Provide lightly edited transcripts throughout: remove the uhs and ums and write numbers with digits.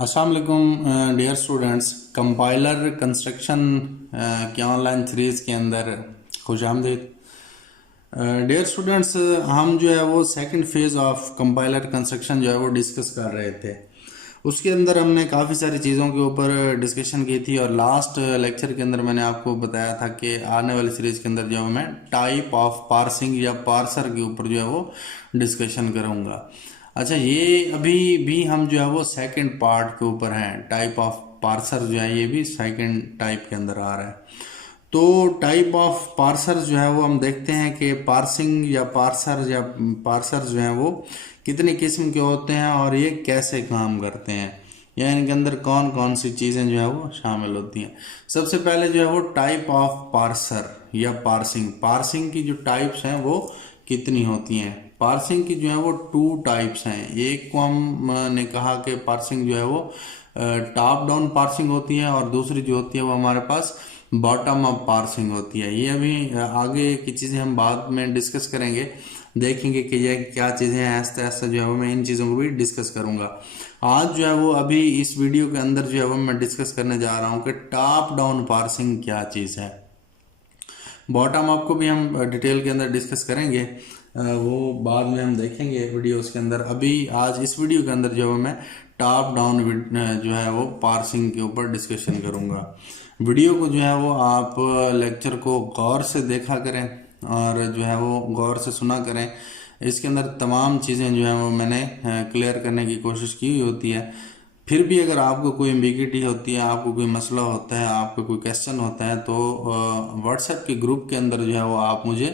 अस्सलाम वालेकुम dear students. Compiler construction के ऑनलाइन सीरीज़ के अंदर खुश आमदीद। डियर स्टूडेंट्स, हम जो है वो second phase of compiler construction जो है वो डिस्कस कर रहे थे। उसके अंदर हमने काफ़ी सारी चीज़ों के ऊपर डिस्कशन की थी और लास्ट लेक्चर के अंदर मैंने आपको बताया था कि आने वाली सीरीज़ के अंदर जो है मैं टाइप ऑफ पार्सिंग या पार्सर के ऊपर जो है वो डिस्कशन करूँगा। अच्छा, ये अभी भी हम जो है वो सेकंड पार्ट के ऊपर हैं। टाइप ऑफ पार्सर जो है ये भी सेकंड टाइप के अंदर आ रहा है। तो टाइप ऑफ पार्सर जो है वो हम देखते हैं कि पार्सिंग या पार्सर जो है वो कितनी किस्म के होते हैं और ये कैसे काम करते हैं, या इनके अंदर कौन कौन सी चीज़ें जो है वो शामिल होती हैं। सबसे पहले जो है वो टाइप ऑफ पार्सर या पार्सिंग की जो टाइप्स हैं वो कितनी होती हैं। पार्सिंग की जो है वो टू टाइप्स हैं। एक को हमने कहा कि पार्सिंग जो है वो टॉप डाउन पार्सिंग होती है और दूसरी जो होती है वो हमारे पास बॉटम अप पार्सिंग होती है। ये अभी आगे की चीज़ें हम बाद में डिस्कस करेंगे, देखेंगे कि ये क्या चीज़ें हैं। ऐसा ऐसा जो है वो मैं इन चीज़ों को भी डिस्कस करूंगा। आज जो है वो अभी इस वीडियो के अंदर जो है वो मैं डिस्कस करने जा रहा हूँ कि टॉप डाउन पार्सिंग क्या चीज़ है। बॉटम अप को भी हम डिटेल के अंदर डिस्कस करेंगे, वो बाद में हम देखेंगे वीडियोस के अंदर। अभी आज इस वीडियो के अंदर जो है मैं टॉप डाउन जो है वो पार्सिंग के ऊपर डिस्कशन करूँगा। वीडियो को जो है वो आप लेक्चर को गौर से देखा करें और जो है वो गौर से सुना करें। इसके अंदर तमाम चीज़ें जो है वो मैंने क्लियर करने की कोशिश की होती है। फिर भी अगर आपको कोई एम्बिगिटी होती है, आपको कोई मसला होता है, आपको कोई क्वेश्चन होता है, तो व्हाट्सएप के ग्रुप के अंदर जो है वो आप मुझे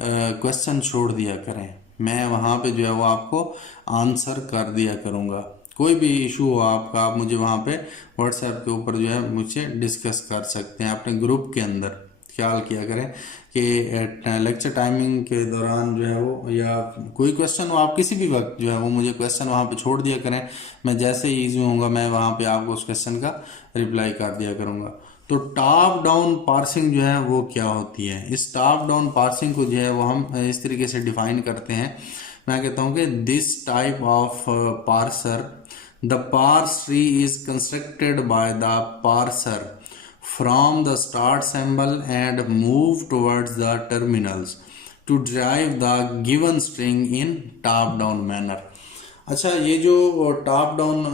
क्वेश्चन छोड़ दिया करें। मैं वहाँ पे जो है वो आपको आंसर कर दिया करूँगा। कोई भी इशू हो आपका, आप मुझे वहाँ पे व्हाट्सएप के ऊपर जो है मुझसे डिस्कस कर सकते हैं अपने ग्रुप के अंदर। ख्याल किया करें कि लेक्चर टाइमिंग के दौरान जो है वो या कोई क्वेश्चन हो, आप किसी भी वक्त जो है वो मुझे क्वेश्चन वहाँ पे छोड़ दिया करें। मैं जैसे ही ईजी होऊंगा मैं वहाँ पे आपको उस क्वेश्चन का रिप्लाई कर दिया करूँगा। तो टॉप डाउन पार्सिंग जो है वो क्या होती है। इस टॉप डाउन पार्सिंग को जो है वो हम इस तरीके से डिफाइन करते हैं। मैं कहता हूँ कि this type of parser, the parse tree is constructed by the parser from the start symbol and move towards the terminals to drive the given string in top down manner। अच्छा, ये जो top down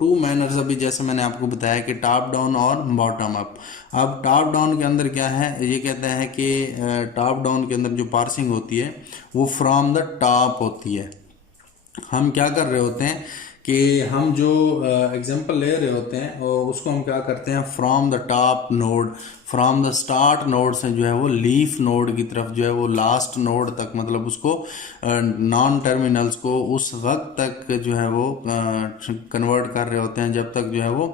to manners अभी जैसे मैंने आपको बताया कि top down और बॉटम अप। अब टॉप डाउन के अंदर क्या है, ये कहता है कि टॉप डाउन के अंदर जो पार्सिंग होती है वो फ्रॉम द टॉप होती है। हम क्या कर रहे होते हैं कि हम जो एग्जांपल ले रहे होते हैं और उसको हम क्या करते हैं, from the top node, from the start node से जो है वो लीफ नोड की तरफ जो है वो लास्ट नोड तक, मतलब उसको नॉन टर्मिनल्स को उस वक्त तक जो है वो कन्वर्ट कर रहे होते हैं जब तक जो है वो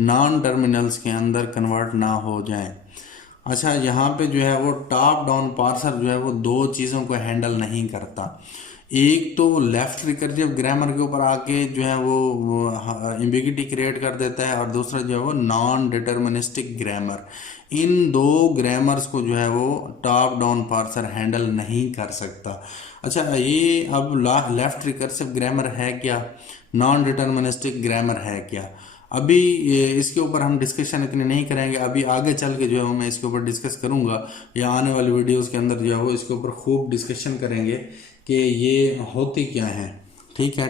नॉन टर्मिनल्स के अंदर कन्वर्ट ना हो जाए। अच्छा, यहाँ पे जो है वो टॉप डाउन पार्सर जो है वो दो चीज़ों को हैंडल नहीं करता। एक तो लेफ्ट रिकर्सिव ग्रामर के ऊपर आके जो है वो एम्बिगिटी क्रिएट कर देता है और दूसरा जो है वो नॉन डिटर्मिनिस्टिक ग्रामर। इन दो ग्रामर्स को जो है वो टॉप डाउन पार्सर हैंडल नहीं कर सकता। अच्छा, ये अब लेफ्ट रिकर्सिव ग्रामर है क्या, नॉन डिटर्मिनिस्टिक ग्रामर है क्या, अभी इसके ऊपर हम डिस्कशन इतनी नहीं करेंगे। अभी आगे चल के जो है मैं इसके ऊपर डिस्कस करूंगा, या आने वाली वीडियोस के अंदर जो है वो इसके ऊपर खूब डिस्कशन करेंगे कि ये होती क्या है। ठीक है,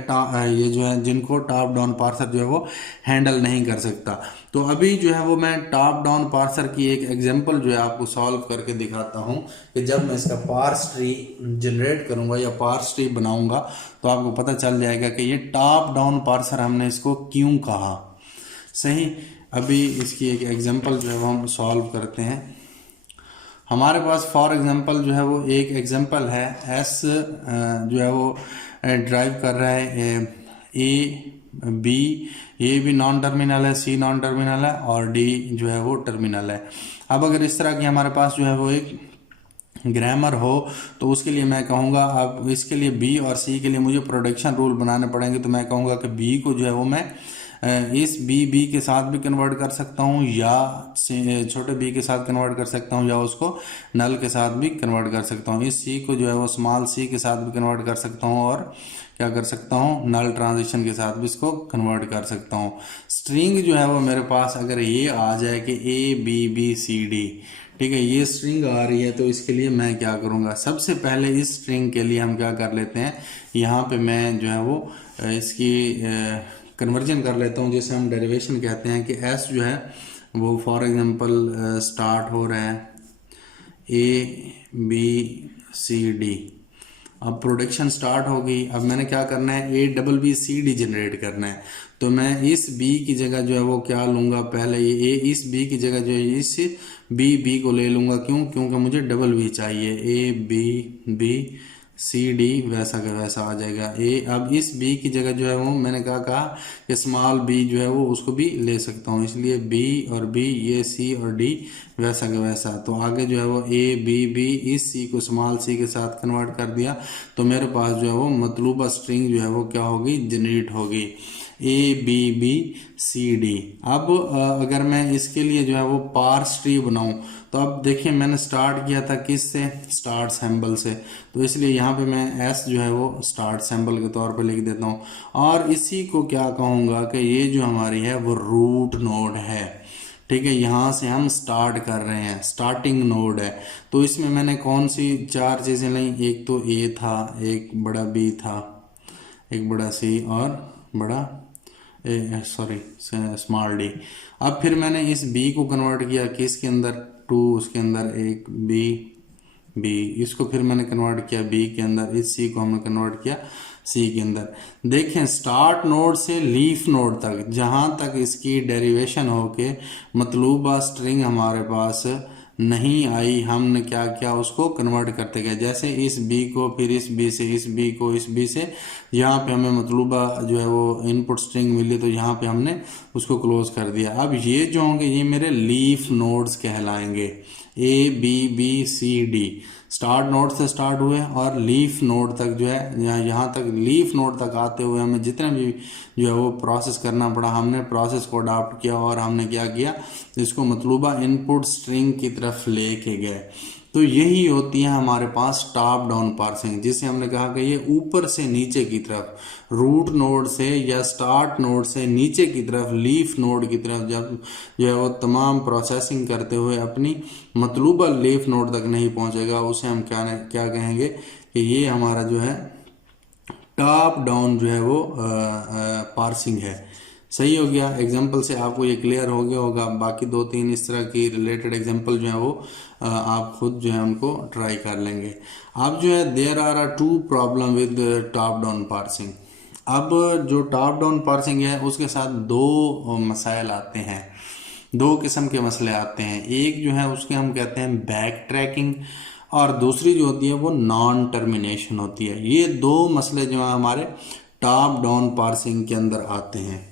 ये जो है जिनको टॉप डाउन पार्सर जो है वो हैंडल नहीं कर सकता। तो अभी जो है वो मैं टॉप डाउन पार्सर की एक एग्जांपल जो है आपको सॉल्व करके दिखाता हूँ कि जब मैं इसका पार्स ट्री जनरेट करूँगा या पार्स ट्री बनाऊँगा तो आपको पता चल जाएगा कि ये टॉप डाउन पार्सर हमने इसको क्यों कहा। सही, अभी इसकी एक एग्जांपल जो है वो हम सॉल्व करते हैं। हमारे पास फॉर एग्जांपल जो है वो एक एग्जांपल है, एस जो है वो ड्राइव कर रहा है ए बी, ए भी नॉन टर्मिनल है, सी नॉन टर्मिनल है और डी जो है वो टर्मिनल है। अब अगर इस तरह की हमारे पास जो है वो एक ग्रामर हो तो उसके लिए मैं कहूँगा, अब इसके लिए बी और सी के लिए मुझे प्रोडक्शन रूल बनाने पड़ेंगे। तो मैं कहूँगा कि बी को जो है वो मैं इस बी के साथ भी कन्वर्ट कर सकता हूँ, या छोटे बी के साथ कन्वर्ट कर सकता हूँ, या उसको नल के साथ भी कन्वर्ट कर सकता हूँ। इस सी को जो है वो स्मॉल सी के साथ भी कन्वर्ट कर सकता हूँ, और क्या कर सकता हूँ, नल ट्रांजिशन के साथ भी इसको कन्वर्ट कर सकता हूँ। स्ट्रिंग जो है वो मेरे पास अगर ये आ जाए कि ABBCD, ठीक है, ये स्ट्रिंग आ रही है, तो इसके लिए मैं क्या करूँगा, सबसे पहले इस स्ट्रिंग के लिए हम क्या कर लेते हैं, यहाँ पे मैं जो है वो इसकी कन्वर्जन कर लेता हूँ, जिसे हम डेरिवेशन कहते हैं कि S जो है वो फॉर एग्जांपल स्टार्ट हो रहा है ABCD। अब प्रोडक्शन स्टार्ट हो गई। अब मैंने क्या करना है, ABBCD जनरेट करना है। तो मैं इस B की जगह जो है वो क्या लूँगा, पहले ये A, इस B की जगह जो है इस B को ले लूँगा। क्यों? क्योंकि मुझे B चाहिए। ABBCD वैसा का वैसा आ जाएगा। अब इस B की जगह जो है वो मैंने क्या कहा कि स्मॉल b जो है वो उसको भी ले सकता हूँ, इसलिए B और B, ये C और D वैसा का वैसा। तो आगे जो है वो ABB, इस C को स्मॉल c के साथ कन्वर्ट कर दिया, तो मेरे पास जो है वो मतलूबा स्ट्रिंग जो है वो क्या होगी, जनरेट होगी, ABBCD। अब अगर मैं इसके लिए जो है वो पार्स ट्री बनाऊं, तो अब देखिए मैंने स्टार्ट किया था किस से, स्टार्ट सैम्बल से, तो इसलिए यहाँ पे मैं S जो है वो स्टार्ट सैम्बल के तौर पे लिख देता हूँ। और इसी को क्या कहूँगा कि ये जो हमारी है वो रूट नोड है, ठीक है, यहाँ से हम स्टार्ट कर रहे हैं, स्टार्टिंग नोड है। तो इसमें मैंने कौन सी 4 चीज़ें ली, एक तो A था, एक बड़ा B था, एक बड़ा C और बड़ा स्मॉल D। अब फिर मैंने इस B को कन्वर्ट किया किसके अंदर, 2, उसके अंदर एक B, इसको फिर मैंने कन्वर्ट किया B के अंदर, इस C को हमने कन्वर्ट किया C के अंदर। देखें स्टार्ट नोड से लीफ नोड तक जहां तक इसकी डेरिवेशन होके मतलूबा स्ट्रिंग हमारे पास नहीं आई, हमने क्या किया, उसको कन्वर्ट करते गए। जैसे इस B को, फिर इस B से, इस B को, इस B से, यहाँ पे हमें मतलूबा जो है वो इनपुट स्ट्रिंग मिली, तो यहाँ पे हमने उसको क्लोज कर दिया। अब ये जो होंगे ये मेरे लीफ नोड्स कहलाएंगे, ABBCD। स्टार्ट नोड से स्टार्ट हुए और लीफ नोड तक जो है, यहाँ तक लीफ नोड तक आते हुए हमें जितने भी जो है वो प्रोसेस करना पड़ा, हमने प्रोसेस को अडॉप्ट किया और हमने क्या किया, इसको मतलूबा इनपुट स्ट्रिंग की तरफ लेके गए। तो यही होती है हमारे पास टॉप डाउन पार्सिंग, जिसे हमने कहा कि ये ऊपर से नीचे की तरफ, रूट नोड से या स्टार्ट नोड से नीचे की तरफ, लीफ नोड की तरफ जब जो है वो तमाम प्रोसेसिंग करते हुए अपनी मतलूबा लीफ नोड तक नहीं पहुंचेगा, उसे हम क्या कहेंगे कि ये हमारा जो है टॉप डाउन जो है वो पार्सिंग है। सही हो गया। एग्जाम्पल से आपको ये क्लियर हो गया होगा। बाकी 2-3 इस तरह की रिलेटेड एग्जाम्पल जो है वो आप खुद जो है उनको ट्राई कर लेंगे। अब जो है there are 2 problem with top down parsing. अब जो टॉप डाउन पार्सिंग है उसके साथ 2 मसाइल आते हैं, 2 किस्म के मसले आते हैं। एक जो है उसके हम कहते हैं बैक ट्रैकिंग, और दूसरी जो होती है वो नॉन टर्मिनेशन होती है। ये 2 मसले जो है हमारे टॉप डाउन पार्सिंग के अंदर आते हैं।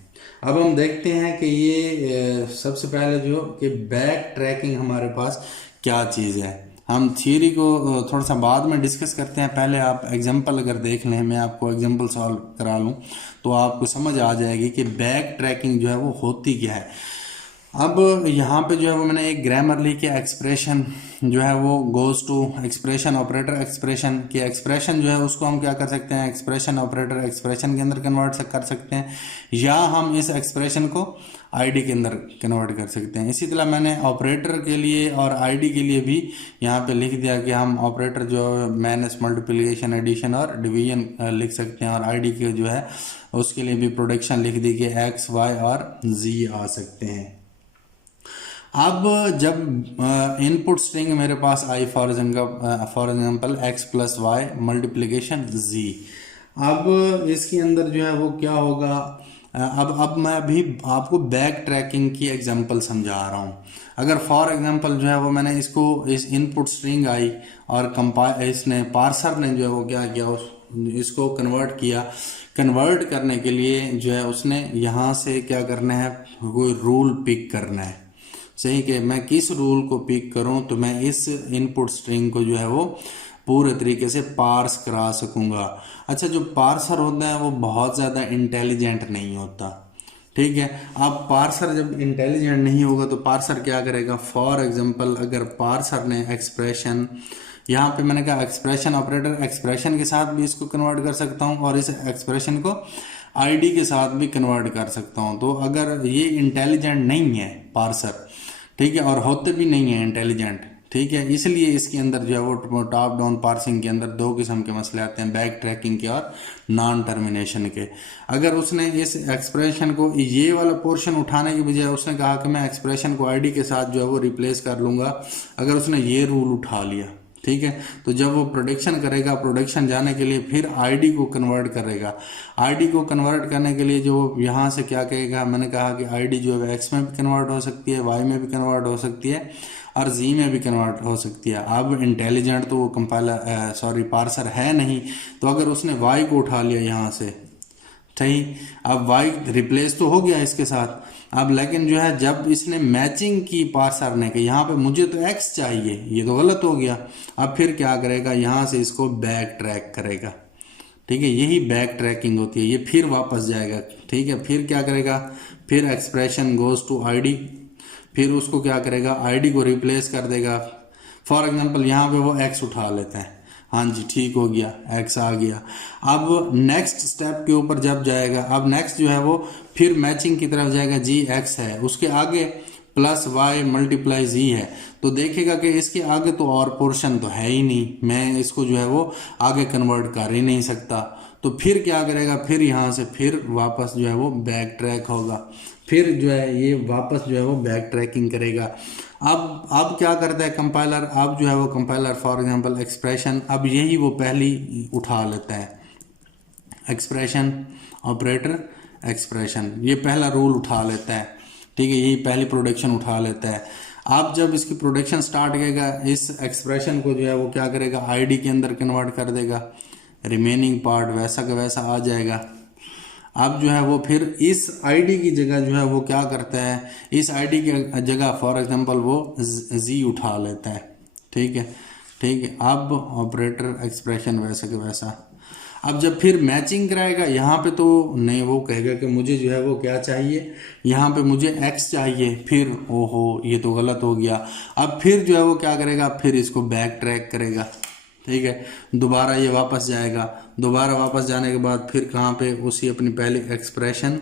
अब हम देखते हैं कि ये सबसे पहले जो कि बैक ट्रैकिंग हमारे पास क्या चीज़ है। हम थियरी को थोड़ा सा बाद में डिस्कस करते हैं, पहले आप एग्जांपल अगर देख लें, मैं आपको एग्जांपल सॉल्व करा लूँ तो आपको समझ आ जाएगी कि बैक ट्रैकिंग जो है वो होती क्या है। अब यहाँ पे जो है वो मैंने एक ग्रामरली के एक्सप्रेशन जो है वो goes to expression operator, expression की एक्सप्रेशन जो है उसको हम क्या कर सकते हैं, एक्सप्रेशन ऑपरेटर एक्सप्रेशन के अंदर कन्वर्ट कर सकते हैं, या हम इस एक्सप्रेशन को आईडी के अंदर कन्वर्ट कर सकते हैं। इसी तरह मैंने ऑपरेटर के लिए और आईडी के लिए भी यहाँ पे लिख दिया कि हम ऑपरेटर जो माइनस, मल्टीप्लिकेशन, एडिशन और डिवीजन लिख सकते हैं, और आईडी के जो है उसके लिए भी प्रोडक्शन लिख दी कि एक्स, वाई और जी आ सकते हैं। अब जब इनपुट स्ट्रिंग मेरे पास आई for example x plus y multiplication G, अब इसके अंदर जो है वो क्या होगा, अब मैं अभी आपको बैक ट्रैकिंग की एग्जांपल समझा रहा हूँ। अगर फॉर एग्जांपल जो है वो मैंने इसको, इस इनपुट स्ट्रिंग आई और इसने पार्सर ने जो है वो क्या किया, इसको कन्वर्ट किया। कन्वर्ट करने के लिए जो है उसने यहाँ से क्या करना है, कोई रूल पिक करना है। सही कि मैं किस रूल को पिक करूं तो मैं इस इनपुट स्ट्रिंग को जो है वो पूरे तरीके से पार्स करा सकूंगा। अच्छा, जो पार्सर होता है वो बहुत ज़्यादा इंटेलिजेंट नहीं होता, ठीक है। अब पार्सर जब इंटेलिजेंट नहीं होगा तो पार्सर क्या करेगा, फॉर एग्जांपल अगर पार्सर ने एक्सप्रेशन, यहाँ पे मैंने कहा एक्सप्रेशन ऑपरेटर एक्सप्रेशन के साथ भी इसको कन्वर्ट कर सकता हूँ और इस एक्सप्रेशन को आईडी के साथ भी कन्वर्ट कर सकता हूँ। तो अगर ये इंटेलिजेंट नहीं है पार्सर, ठीक है, और होते भी नहीं है इंटेलिजेंट, ठीक है, इसलिए इसके अंदर जो है वो टॉप डाउन पार्सिंग के अंदर दो किस्म के मसले आते हैं, बैक ट्रैकिंग के और नॉन टर्मिनेशन के। अगर उसने इस एक्सप्रेशन को ये वाला पोर्शन उठाने की बजाय उसने कहा कि मैं एक्सप्रेशन को आईडी के साथ जो है वो रिप्लेस कर लूंगा, अगर उसने ये रूल उठा लिया, ठीक है, तो जब वो प्रोडक्शन करेगा, प्रोडक्शन जाने के लिए फिर आईडी को कन्वर्ट करेगा। आईडी को कन्वर्ट करने के लिए जो यहाँ से क्या कहेगा, मैंने कहा कि आईडी जो है एक्स में भी कन्वर्ट हो सकती है, वाई में भी कन्वर्ट हो सकती है और जी में भी कन्वर्ट हो सकती है। अब इंटेलिजेंट तो वो कंपाइलर पार्सर है नहीं, तो अगर उसने वाई को उठा लिया यहाँ से, सही, अब वाई रिप्लेस तो हो गया इसके साथ। अब लेकिन जो है जब इसने मैचिंग की पार्सर ने कि यहाँ पे मुझे तो एक्स चाहिए, ये तो गलत हो गया। अब फिर क्या करेगा, यहाँ से इसको बैक ट्रैक करेगा, ठीक है, यही बैक ट्रैकिंग होती है, ये फिर वापस जाएगा, ठीक है, फिर क्या करेगा, फिर एक्सप्रेशन गोज टू आईडी, फिर उसको क्या करेगा, आईडी को रिप्लेस कर देगा। फॉर एग्जांपल यहाँ पे वो एक्स उठा लेते हैं, हाँ जी ठीक हो गया, एक्स आ गया। अब नेक्स्ट स्टेप के ऊपर जब जाएगा, अब नेक्स्ट जो है वो फिर मैचिंग की तरफ जाएगा, जी एक्स है, उसके आगे प्लस वाई मल्टीप्लाई जी है, तो देखेगा कि इसके आगे तो और पोर्शन तो है ही नहीं, मैं इसको जो है वो आगे कन्वर्ट कर ही नहीं सकता। तो फिर क्या करेगा, फिर यहाँ से फिर वापस जो है वो बैक ट्रैक होगा, फिर जो है ये वापस जो है वो बैक ट्रैकिंग करेगा। अब क्या करता है कंपाइलर, अब जो है वो कंपाइलर फॉर एग्जांपल एक्सप्रेशन, अब यही वो पहली उठा लेता है, एक्सप्रेशन ऑपरेटर एक्सप्रेशन, ये पहला रूल उठा लेता है, ठीक है, यही पहली प्रोडक्शन उठा लेता है। अब जब इसकी प्रोडक्शन स्टार्ट करेगा, इस एक्सप्रेशन को जो है वो क्या करेगा, आईडी के अंदर कन्वर्ट कर देगा, रिमेनिंग पार्ट वैसा का वैसा आ जाएगा। अब जो है वो फिर इस आईडी की जगह जो है वो क्या करता है, इस आईडी की जगह फॉर एग्जांपल वो जी उठा लेता है, ठीक है, ठीक है। अब ऑपरेटर एक्सप्रेशन वैसा के वैसा। अब जब फिर मैचिंग कराएगा, यहाँ पे तो नहीं, वो कहेगा कि मुझे जो है वो क्या चाहिए, यहाँ पे मुझे एक्स चाहिए, फिर ओहो ये तो गलत हो गया। अब फिर जो है वो क्या करेगा, फिर इसको बैक ट्रैक करेगा, ठीक है, दोबारा ये वापस जाएगा, दोबारा वापस जाने के बाद फिर कहाँ पे, उसी अपनी पहली एक्सप्रेशन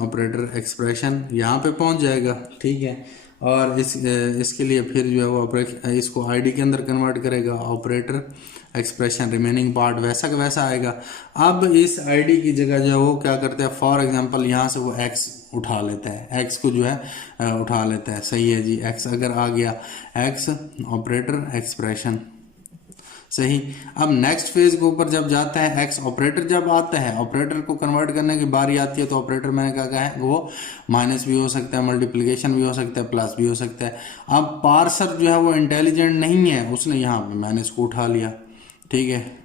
ऑपरेटर एक्सप्रेशन यहाँ पे पहुँच जाएगा, ठीक है। और इसके लिए फिर जो है वो इसको आईडी के अंदर कन्वर्ट करेगा, ऑपरेटर एक्सप्रेशन रिमेनिंग पार्ट वैसा का वैसा आएगा। अब इस आईडी की जगह जो है वो क्या करते हैं, फॉर एग्जांपल यहाँ से वो एक्स उठा लेता है, एक्स को जो है उठा लेता है, सही है जी, एक्स अगर आ गया, एक्स ऑपरेटर एक्सप्रेशन, सही। अब नेक्स्ट फेज के ऊपर जब जाता है, एक्स ऑपरेटर जब आता है, ऑपरेटर को कन्वर्ट करने की बारी आती है, तो ऑपरेटर मैंने कहा है वो माइनस भी हो सकता है, मल्टीप्लिकेशन भी हो सकता है, प्लस भी हो सकता है। अब पार्सर जो है वो इंटेलिजेंट नहीं है, उसने यहाँ पे माइनस को उठा लिया, ठीक है।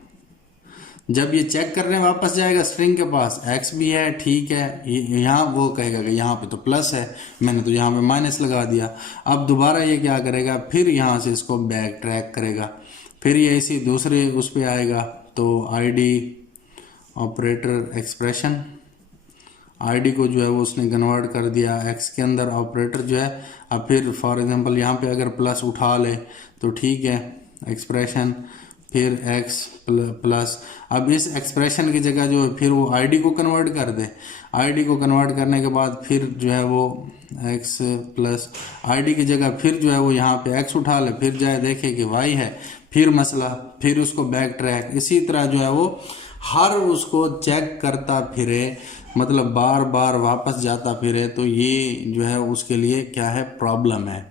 जब ये चेक करने वापस जाएगा स्ट्रिंग के पास, एक्स भी है, ठीक है, यहाँ वो कहेगा कि यहाँ पे तो प्लस है, मैंने तो यहाँ पे माइनस लगा दिया। अब दोबारा ये क्या करेगा, फिर यहाँ से इसको बैक ट्रैक करेगा, फिर ये इसी दूसरे उस पर आएगा, तो आईडी ऑपरेटर एक्सप्रेशन, आईडी को जो है वो उसने कन्वर्ट कर दिया एक्स के अंदर, ऑपरेटर जो है। अब फिर फॉर एग्जांपल यहाँ पे अगर प्लस उठा ले तो ठीक है, एक्सप्रेशन फिर एक्स प्लस। अब इस एक्सप्रेशन की जगह जो है फिर वो आईडी को कन्वर्ट कर दे, आईडी को कन्वर्ट करने के बाद फिर जो है वो एक्स प्लस, आईडी की जगह फिर जो है वो यहाँ पे एक्स उठा ले, फिर जाए देखे कि वाई है, फिर मसला, फिर उसको बैक ट्रैक, इसी तरह जो है वो हर उसको चेक करता फिरे, मतलब बार बार वापस जाता फिरे, तो ये जो है उसके लिए क्या है, प्रॉब्लम है।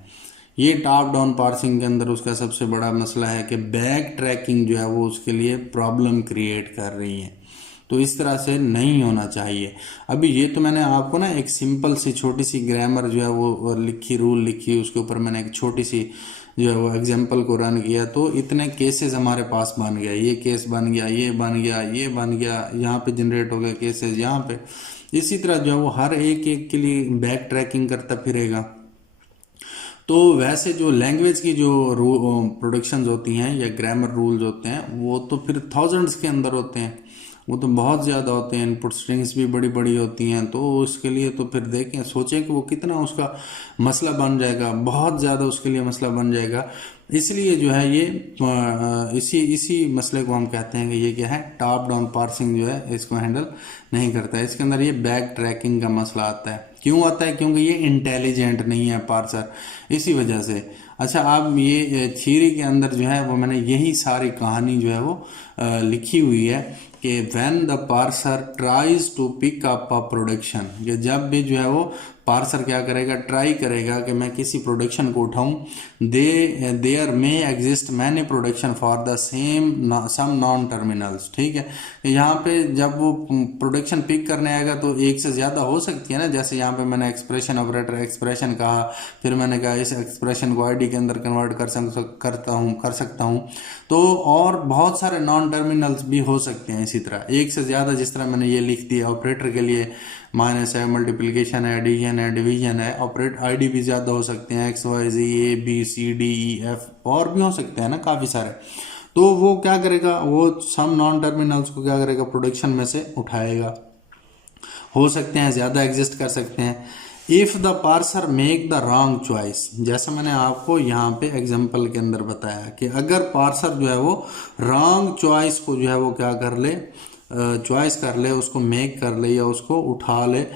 ये टॉप डाउन पार्सिंग के अंदर उसका सबसे बड़ा मसला है कि बैक ट्रैकिंग जो है वो उसके लिए प्रॉब्लम क्रिएट कर रही है, तो इस तरह से नहीं होना चाहिए। अभी ये तो मैंने आपको ना एक सिंपल सी छोटी सी ग्रामर जो है वो लिखी, रूल लिखी, उसके ऊपर मैंने एक छोटी सी जो है वो एग्जाम्पल को रन किया, तो इतने केसेस हमारे पास बन गया, ये केस बन गया, ये बन गया, ये बन गया, यहाँ पे जनरेट हो गया केसेस यहाँ पे। इसी तरह जो है वो हर एक के लिए बैक ट्रैकिंग करता फिरेगा। तो वैसे जो लैंग्वेज की जो प्रोडक्शंस होती हैं या ग्रामर रूल्स होते हैं, वो तो फिर थाउजेंड्स के अंदर होते हैं, वो तो बहुत ज़्यादा होते हैं, इनपुट स्ट्रिंग्स भी बड़ी बड़ी होती हैं, तो उसके लिए तो फिर देखें सोचें कि वो कितना उसका मसला बन जाएगा, बहुत ज़्यादा उसके लिए मसला बन जाएगा। इसलिए जो है ये इसी इसी मसले को हम कहते हैं कि ये क्या है, टॉप डाउन पार्सिंग जो है इसको हैंडल नहीं करता है। इसके अंदर ये बैक ट्रैकिंग का मसला आता है। क्यों आता है? क्योंकि ये इंटेलिजेंट नहीं है पार्सर, इसी वजह से। अच्छा, अब ये थ्योरी के अंदर जो है वो मैंने यही सारी कहानी जो है वो लिखी हुई है कि when the parser tries to pick up a production, कि जब भी जो है वो पार्सर क्या करेगा, ट्राई करेगा कि मैं किसी प्रोडक्शन को उठाऊं, there may exist many production for the same some non terminals. ठीक है, यहाँ पे जब वो प्रोडक्शन पिक करने आएगा तो एक से ज़्यादा हो सकती है ना। जैसे यहाँ पे मैंने एक्सप्रेशन ऑपरेटर एक्सप्रेशन कहा, फिर मैंने कहा इस एक्सप्रेशन को आईडी के अंदर कन्वर्ट कर सकता हूँ। तो और बहुत सारे नॉन टर्मिनल्स भी हो सकते हैं इसी तरह, एक से ज़्यादा। जिस तरह मैंने ये लिख दिया ऑपरेटर के लिए माइनस है, मल्टीप्लिकेशन है, एडिशन है, डिवीजन है, ऑपरेट आईडी भी ज़्यादा हो सकते हैं, X Y G A B C D E F और भी हो सकते हैं ना, काफ़ी सारे। तो वो क्या करेगा, वो सम नॉन टर्मिनल्स को क्या करेगा, प्रोडक्शन में से उठाएगा। हो सकते हैं ज़्यादा एग्जिस्ट कर सकते हैं। If the parser make the wrong choice, जैसे मैंने आपको यहाँ पे एग्जांपल के अंदर बताया कि अगर पार्सर जो है वो रॉन्ग चॉइस को जो है वो क्या कर ले, चॉइस कर ले, उसको मेक कर ले या उसको उठा ले,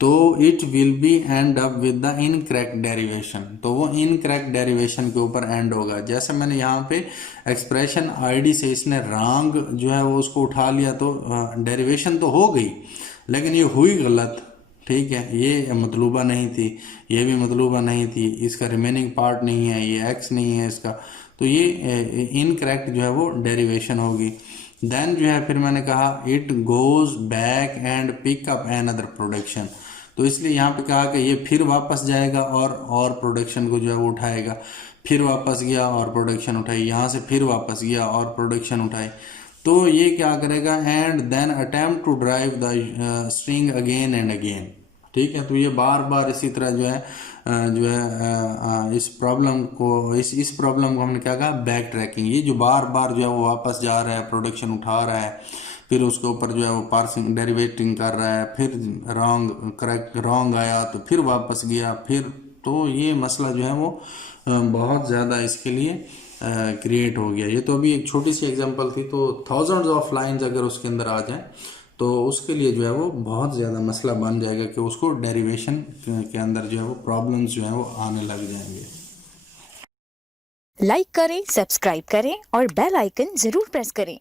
तो it will be and up with the incorrect derivation. तो वो इनकरेक्ट डेरिवेशन के ऊपर एंड होगा। जैसे मैंने यहाँ पे एक्सप्रेशन आईडी से इसने रॉन्ग जो है वो उसको उठा लिया, तो डेरिवेशन तो हो गई लेकिन ये हुई गलत। ठीक है, ये मतलूबा नहीं थी, ये भी मतलूबा नहीं थी, इसका रिमेनिंग पार्ट नहीं है, ये एक्स नहीं है इसका, तो ये इनकरेक्ट जो है वो डेरिवेशन होगी। देन जो है फिर मैंने कहा it goes back and pick up another production. तो इसलिए यहाँ पे कहा कि ये फिर वापस जाएगा और प्रोडक्शन को जो है वो उठाएगा। फिर वापस गया और प्रोडक्शन उठाई, यहाँ से फिर वापस गया और प्रोडक्शन उठाई। तो ये क्या करेगा, and then attempt to drive the string again and again. ठीक है, तो ये बार बार इसी तरह जो है इस प्रॉब्लम को हमने क्या कहा, बैक ट्रैकिंग। ये जो बार बार जो है वो वापस जा रहा है, प्रोडक्शन उठा रहा है, फिर उसके ऊपर जो है वो पार्सिंग डेरिवेटिंग कर रहा है, फिर रॉन्ग आया तो फिर वापस गया, फिर तो ये मसला जो है वो बहुत ज़्यादा इसके लिए क्रिएट हो गया। ये तो अभी एक छोटी सी एग्जांपल थी, तो थाउजेंड्स ऑफ लाइंस अगर उसके अंदर आ जाएं तो उसके लिए जो है वो बहुत ज़्यादा मसला बन जाएगा कि उसको डेरिवेशन के अंदर जो है वो प्रॉब्लम्स जो है वो आने लग जाएंगे। लाइक करें, सब्सक्राइब करें और बेल आइकन जरूर प्रेस करें।